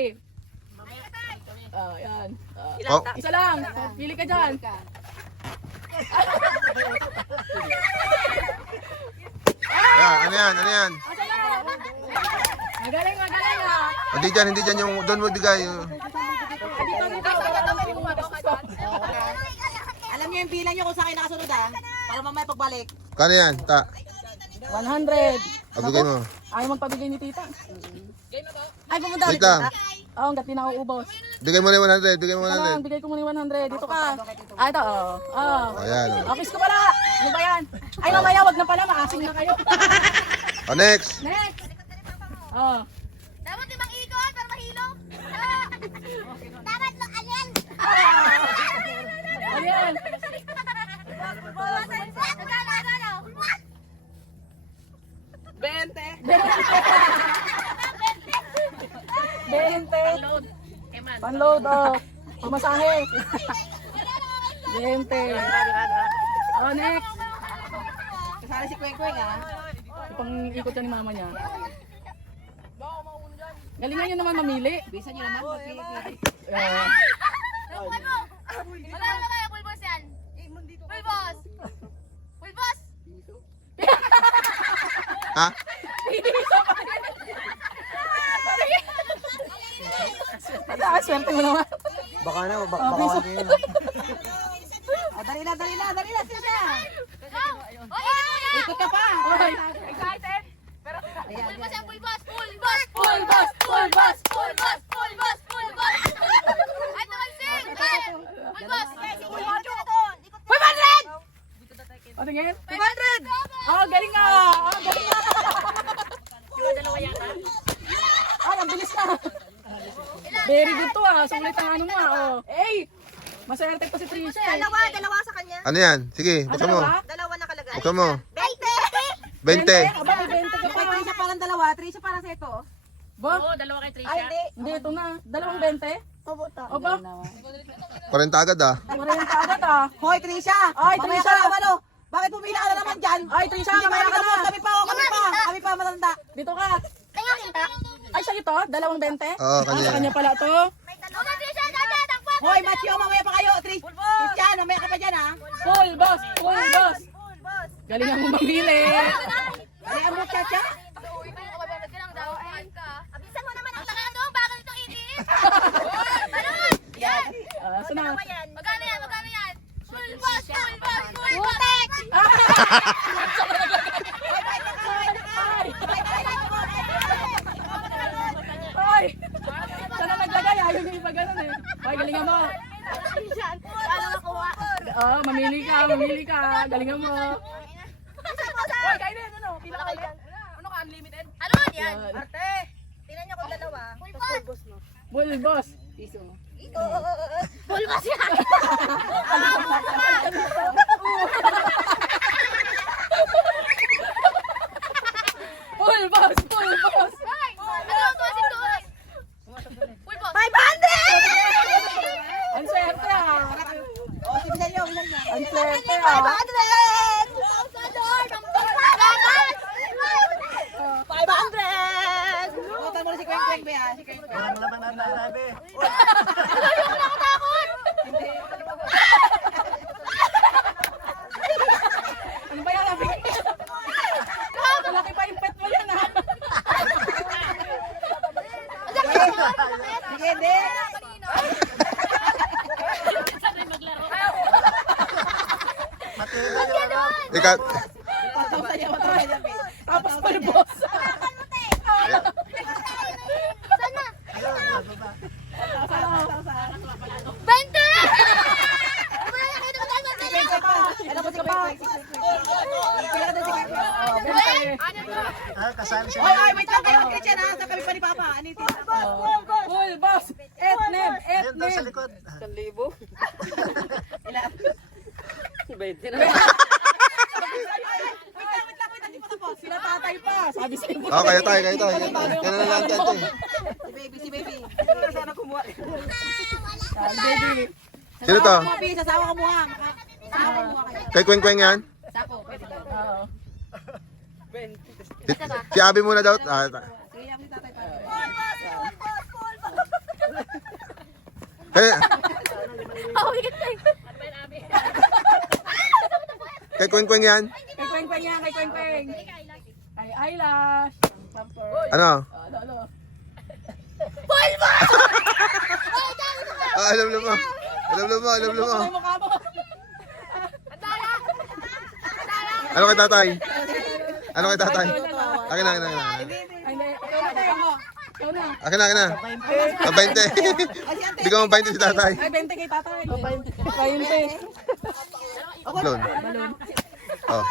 Sige. Yan. Oh. Isa lang. Pili ka dyan. Ano yan? Magaling ah. Hindi dyan yung doon mo bigay. Alam niyo yung bilang niyo kung saan kayo nakasunod para mamaya pagbalik. Kano yan? 100. Bigay mo. Ayaw magpabigay ni tita. Ay, pumunta Wait lang. Oo, hanggat di na ako ubos. Bigay mo na yung 100. Bigay mo Tama, 100. bigay ko muna yung 100. Dito ka. Ito, Ayan. Office ko pala. Ano ba yan? Ay, mamaya, wag na pala. Maasim na kayo. Next. Next. Dapat limang ikot para mahilo. Dapat alien. Ayan. Gano? 20. Panload, pamasahe. 20. Next. Kasali si Kwek-Kwek Ipang ikot yan ni mama niya. Galingan nyo naman mamili. Bisa niyo naman. Wala na kaya full boss yan. Full boss. Full boss. Ha? Swerte mo naman. Baka na. Dali na siya. Ikot ka pa. Excited? Full boss yan, full boss. Full boss. Full boss! Full boss! Full boss. Full boss. Full boss. Ay, tumagsing. Full boss. 500! O, tingin. 500! Galing nga! Galing nga! Ang bilis na! Very good to Sulit ang ano mo maswerte pa si Trisha Dalawa sa kanya. Ano yan? Sige, buksan mo. Dalawa nakalagay. Buksan mo. 20! 20. Aba, may 20 ka pa. Trisha parang dalawa, Trisha para sa ito. Ba? Dalawa kay Trisha. Ay, hindi. Hindi, ito na. Dalawang 20? Aba, 40 agad 40 agad Hoy, Trisha. Ay, Mamaya Trisha. ka naman, Bakit pumila ka na naman dyan? Ay, Trisha, Hindi mamaya ka kami na. Kami pa, matanda. Dito ka. Kaya kita. Ay, sa ito? Dalawang 20? Oo, Sa kanya. kanya pala to. May dalawa. Trisha, takbo. Hoy, Matthew, mamaya pa kayo. Christian, mamaya ka pa dyan, Full boss! Full boss! Galing ang mamili. Ay, ang muchacha. Abisan mo naman ang tagal doon bago itong iniit. Ano? Yan. Sana. Magkano yan? Full boss. Full boss. Full boss. Ay! Sana naglagay. Ayaw niya iba ganun Ay, galingan mo. Ano nakuha? Mamili ka. Galingan mo. Hoy, kainin. Ano? Pinakailan. Ano ka? Unlimited? Ano yan? Arte. Tingnan niyo kung dalawa. Full boss. Full boss. Full boss yan. Full boss. Full boss. Ay! Ano ang tuwas ito? Full boss. 500! Ang swerte O, bisan nyo. Ang swerte 500! Gatas! 500! Butan mo na si Kwek-Kwek, Bea. Si Kwek-Kwek. Ayaw ko nakatakot! Ano ba yan? Malaki pa yung pet mo yan Sige, hindi. Ikaw. Tapos full boss. Sana? 20! Alam mo si Kwek-Kwek. Kaya ka doon si Kwek-Kwek. Ay, wait lang kayo. Christian, sa kami pa ni Papa. Anitin. Full boss. Etneb. Sa likod. 1,000. Ilan? 20 na. Wait lang. Hindi pa tapos. Sila tatay pa. Sabi sa'yo. Kayo tayo. Yan na lang dyan. Si baby. Sana kumuha. Baby. Sino to? Sasawa ka mukha. Sasawa ka mukha kayo. Kay Kweng Kweng yan? Sapo, pwede daw. Oo. Si Abi muna daw. Kaya ang tatay tayo. Kaya, Ako, higit na yun. kay Kweng-Kweng yan. Kay Kweng-Kweng yan, kay Kweng-Kweng. Kay Eyelash. Ano? Ano? Ah, alam mo. Ano yung mukha mo? Ano kay tatay? Ano kay tatay? Akin na. Ay, hindi. Ikaw na, Teng. Ikaw na. Akin na. Ah, 20. Hindi ko mo 20 si tatay. Ay, 20 kay tatay. 20. Balon. Balon. Oh.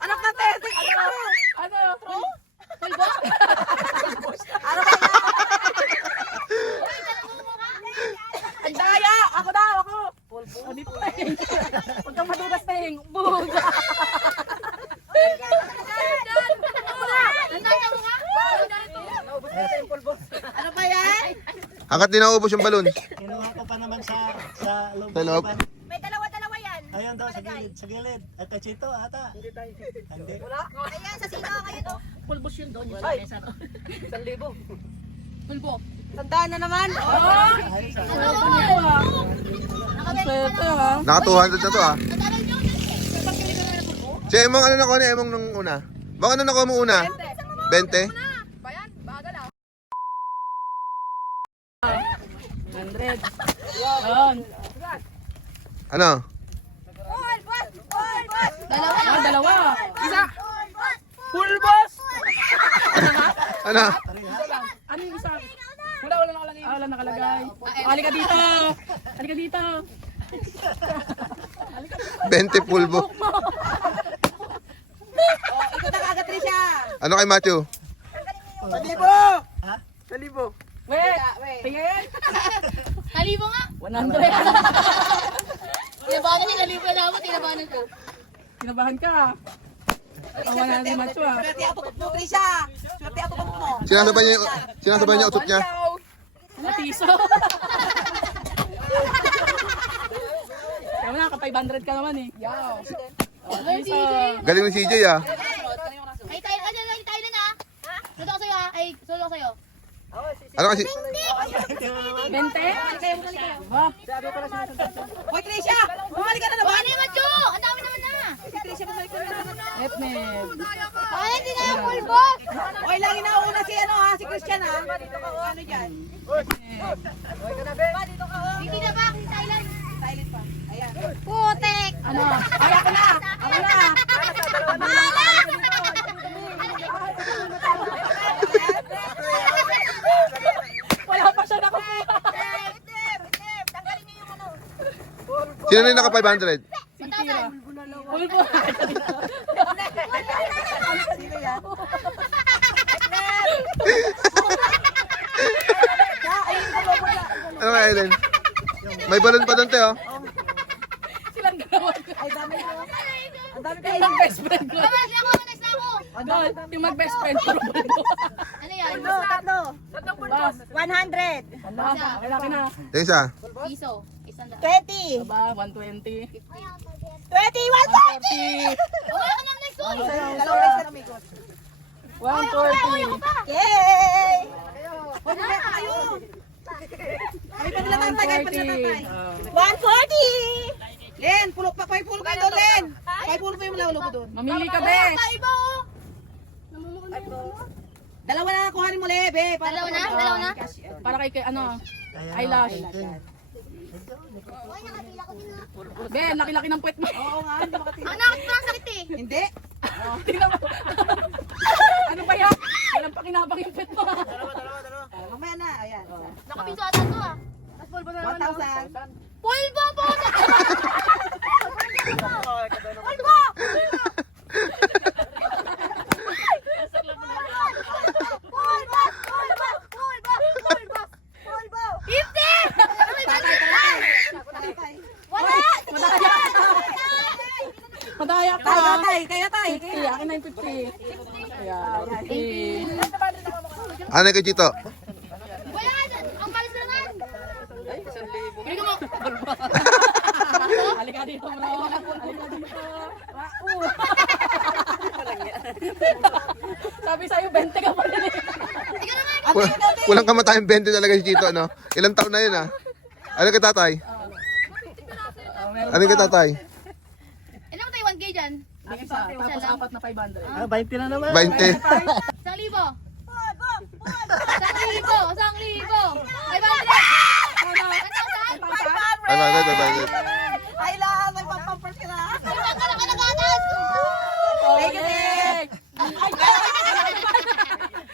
Anak na tete. Ano? Ang daya! Ako daw, ako! O, dito Teng. Huwag kang madugas, Teng. Bug! Ano ba yan? Hanggat di naubos yung balon. Kinuha ko pa naman sa loob. Sa loob. May dalawa-dalawa yan. Ayun daw, sa gilid. At kachito, ata. Hindi. Ayan, sa sino ngayon, oh. Tandaan na naman. Swerte, ha? Naka 200 na to ah. Natagal nyo. Si Emong ano nakuha ni Emong nung una? Baka ano nakuha mo una? 20? 100. Yun. Ano? Ah, dalawa. Isa. Full boss! Ano? Ano yung isa? Wala nakalagay. Ah, wala nakalagay. Halika dito. Halika dito. 20 pulbo. Ito na kagad rin siya. Ano kay Matthew? Wait. Tingin. Halibo nga. 100. Tinabahan ni halibo na ako, tinabahan ko. Kinabahan ka. Ang 100 macho, ah. Swerte ako mo, Trisha. Swerte ako mo. Sinasabay niya utot niya. Ano, piso? Kaya na, ka 500 ka naman eh. Yaw. Piso. Galing ni CJ ah. Ay, tayo na na. Solo ko sa'yo, ha? Ay, solo ko sa'yo. Ano kasi? 20? Ba? Hoy, Trisha. Bumalik ka na naman. Baka naman, Jo! Ang dami naman na. Si Trisha, bumalik ka na naman. Etneb. Ay, hindi na yung full boss. Hoy, lagi na una si ano ha, si Christian ha. Ano dyan? Hindi na ba? Si Thailand. Silent pa. Ayan. Putek. Ano? Ay, ako na! Ako na! Wala pa siya nakuha. Tanggalin niyo yung ano. Sino na yung naka 500? Si Kira. Full po. Sino yan? Ano kaya Eden? May balon pa doon te oh. Silang dalawa. Ay, dami mo. Ang dami kayo. Yung mag-best friend ko. Kamas na ako, matas na ako. Doon, yung mag-best friend ko. Ano yan? Tatlo. Boss. 100. Ala, kailangan na. Yung isa. Piso. Isang daan. 20. Aba, 120. 20. 140. 140. Wala ka nang next one. Dalawang race na amigo. 140. Yay! Huwag na kayo. Kami pa nila tatay, kami pa nila tatay. 140! Len, pulo pa, pay pulo kayo doon, Len. Pay pulo pa yung lawalo ko doon. Mamili ka, bes. Iba, oh. Dalawa na kuhanin mo, Lebe. Dalawa na? Dalawa na? Para kay ano, eyelash. Ben, laki-laki ng puwet mo. Oo nga, hindi makatingin. Ang nakakasakit eh. Hindi. Tingnan mo. Ano ba yan? Walang pakinabang yung puwet mo. Mamaya na, ayan. Nakapiso ata to ah. Mas full ba na naman? 1,000. Full ba po? Full ba? Full ba? Full ba? Full ba? Full ba? Full ba? 50! Wala! Madaya ka. Kaya tay, kaya tay. 50. Akin na yung 50. Ayan. 50. Ano kay Chito? Wala! Ang kalis na naman! Bili ko mo! Halika dito, bro. Halika dito. Wow. Sabi sa'yo, 20 ka pa rin eh. Walang kamatayang 20 talaga si Chito, no? Ilang taon na yun, ah? Ano ka tatay? Ano ka tatay? Ilan mo tayo 1K dyan? Ang isa, tapos apat na 500. 20 na naman. 20. 1,000. 1,000. 500. Ay, bakit? Ay lang, may pampampers ka na. Correct!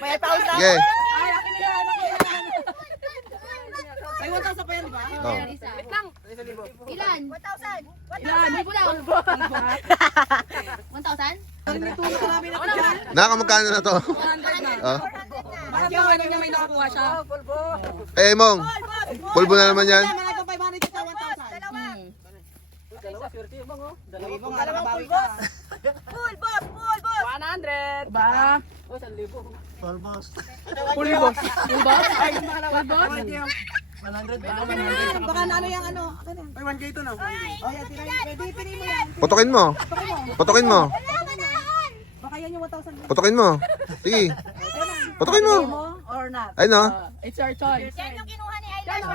May 1,000. Okay. Ay, akin na yan, May 1,000 pa yan, di ba? Oh. Ilan? 1,000. Ilan? Hindi ko lang. 1,000? Tulog namin ako dyan. Nakakamagkano na to? 100 na. Oh. Bakit yung ano niya may nakakuha siya? Eh, Mong. Pulbo na naman yan. Mga 500 dito, 1,000. Dalawang nga nakabawi ka. Full boss. 100! Ba? Almost. Pulbo. Pulbo? Ay, pulbo? 100 ba? Baka na ano yung ano. Ay, 1K ito na. Oh, yan, pinin mo yan. Putukin mo. Putukin mo. Baka yan yung 1,000. Putukin mo. Sige. Putukin mo. Or not. Ay, no. It's your choice. Yan yung kinuha ni Ayla. O,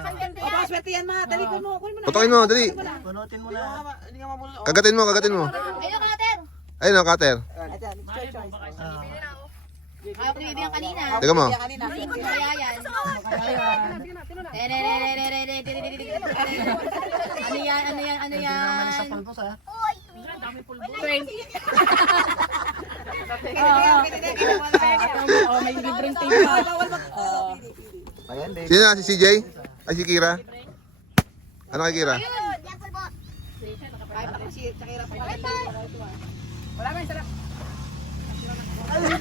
baka swerte yan, ma. Dali ko mo. Kunin mo na. Putukin mo, dali. Punutin mo na. Hindi ka mamulo. Kagatin mo. Ayun, kater. Ay, no, cutter. Ayan, it's your choice. Ayaw ko nibibigyan kanina. Teka mo. Yan kanina. Kaya yan. Ano yan? Hindi naman sa pulbos ha. 20. Oh, may libreng tape pa. Sino na? Si CJ? Ay, si Kira? Ano kay Kira? Wala may sarap. 20.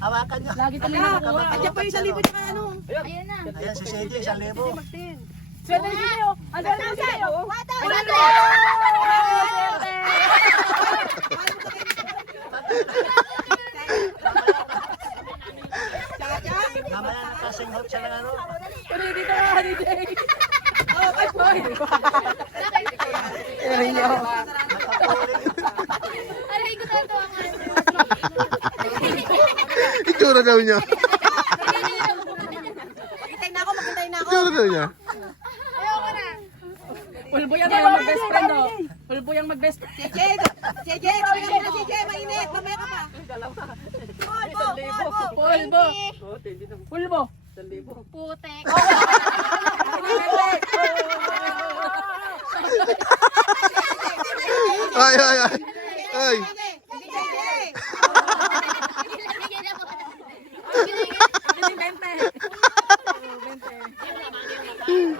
Hawakan niyo. Lagi kami nakakuha. Andiyan pa yung 1,000 niya ano. Ayun na. Ayan si CJ, 1,000. Swerte ni Gileo. Ang swerte ni Gileo. Mamaya nakasing out siya ng ano. Pero dito ka, DJ. Oh, ay, boy. Aray ko tayo ang Itsura daw niya. Maghintay na ako, maghintay na ako. Itsura daw niya. Ayoko na. Pulbo yung mag-best friend, oh. Pulbo yung mag-best friend. JJ, tawagin mo na JJ, mainit. Mamaya ka pa. Pulbo. Pulbo. Putek. Ay, ay, ay. Ay.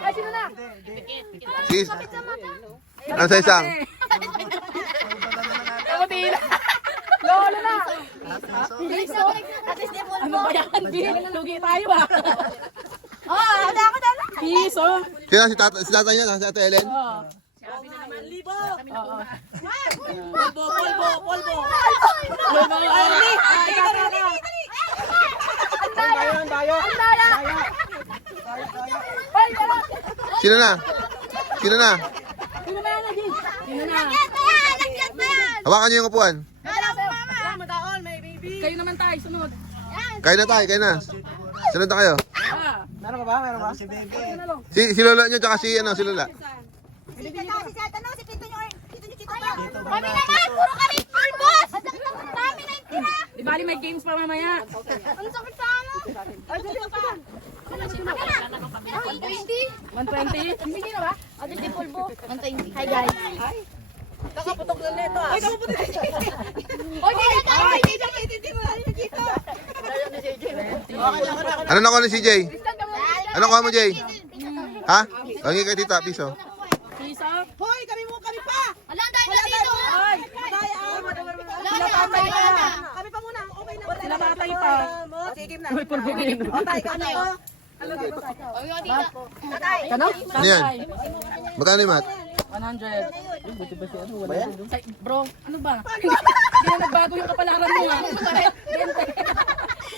Ay, sino na? Sis. Ano sa isang? Kapatila. Lolo na. At least di po. Ano ba yan? Lugi tayo, ah. Oh, wala ako dala. Piso. Sino si tatay niya? Si Ate Ellen? Oh. Libo. Oo. Polbo. Pulbo. Ay, kaka. Sino na? Sino na? Sino na yan, Agi? Sino na? Nagyat na yan. Hawakan niyo yung upuan. Wala po, mama. Madaon, may baby. Kayo naman tayo, sunod. Kain na tayo, kain na. Sunod na kayo. Ah. Meron ka ba? Meron ka? Si Bebe. Si Lola niyo tsaka si Lola. Si Pinto nyo, Chito pa. Kami naman, puro kami full boss. Kami na yung tira. Di bali may games pa mamaya. Ang sakit sa ano. Ay, dito pa. 120? 120? Hindi na ba? O, di pulbo. 120. Hi, guys. Kakaputok na nito ah. Ay, kakaputok na nito. O, di na tayo. Hindi mo na dito. Ano nakuha ni CJ? Ano nakuha mo, Jay? Ha? Hingi kay tita, piso. Piso? Hoy, kami pa. Wala, dahil na dito. Ay! Madaya. Sila tatay pa. Kami pa muna. Okay na. Sila tatay pa. Sige na. Uy, pulbo din. O, tayo ka na. O, yun dito. Ano? Ano yan? Magkano yung mat? 100. Bro, ano ba? Hindi na nagbago yung kapalaran mo, ha? 20.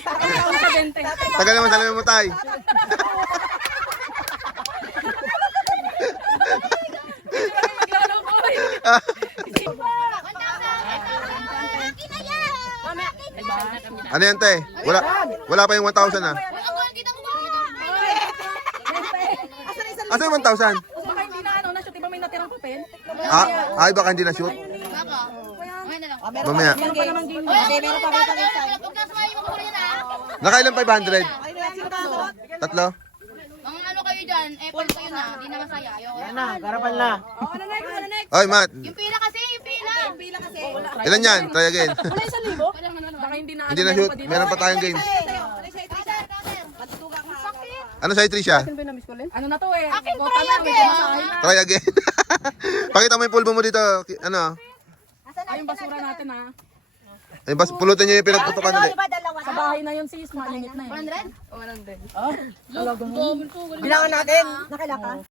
Takot sa 20. Tagal naman salamin mo, tay. Maglaro ko, eh. 1,000. Mamaya. Ano yan, te? Wala pa yung 1,000 ah. Kita mo ba? Asa yung 1,000? Baka hindi na ano, na-shoot. Iba may natirang papel. Ay, baka hindi na-shoot. Baka. Ngayon na lang. Mamaya. Meron pa naman game. Hindi, meron pa kayo pa game. Huwag na sumayin mo ko yan ah. Nakailan 500? Ay, sino ka sa? Tatlo? Mga ano kayo dyan, effort kayo na, di na masaya. Ayoko. Yan na, garapan na. Oy, Matt. Yung pila kasi, yung pila. Ilan yan? Try again. Wala 1,000. Baka hindi na ano. Hindi na-shoot. Meron pa tayong games. Ano sa'yo, Trisha? Ano na to eh? Akin, O, try tama, may again. pamasahe na. Try again. Pakita mo yung pulbo mo dito. Ano? Ay, yung basura natin ha. Ay, bas, pulutan niyo yung pinagputukan ulit. Sa bahay na yun sis, malingit na yun. 100? 100. Oh, talaga mo. Bilangan natin. Nakailan ka?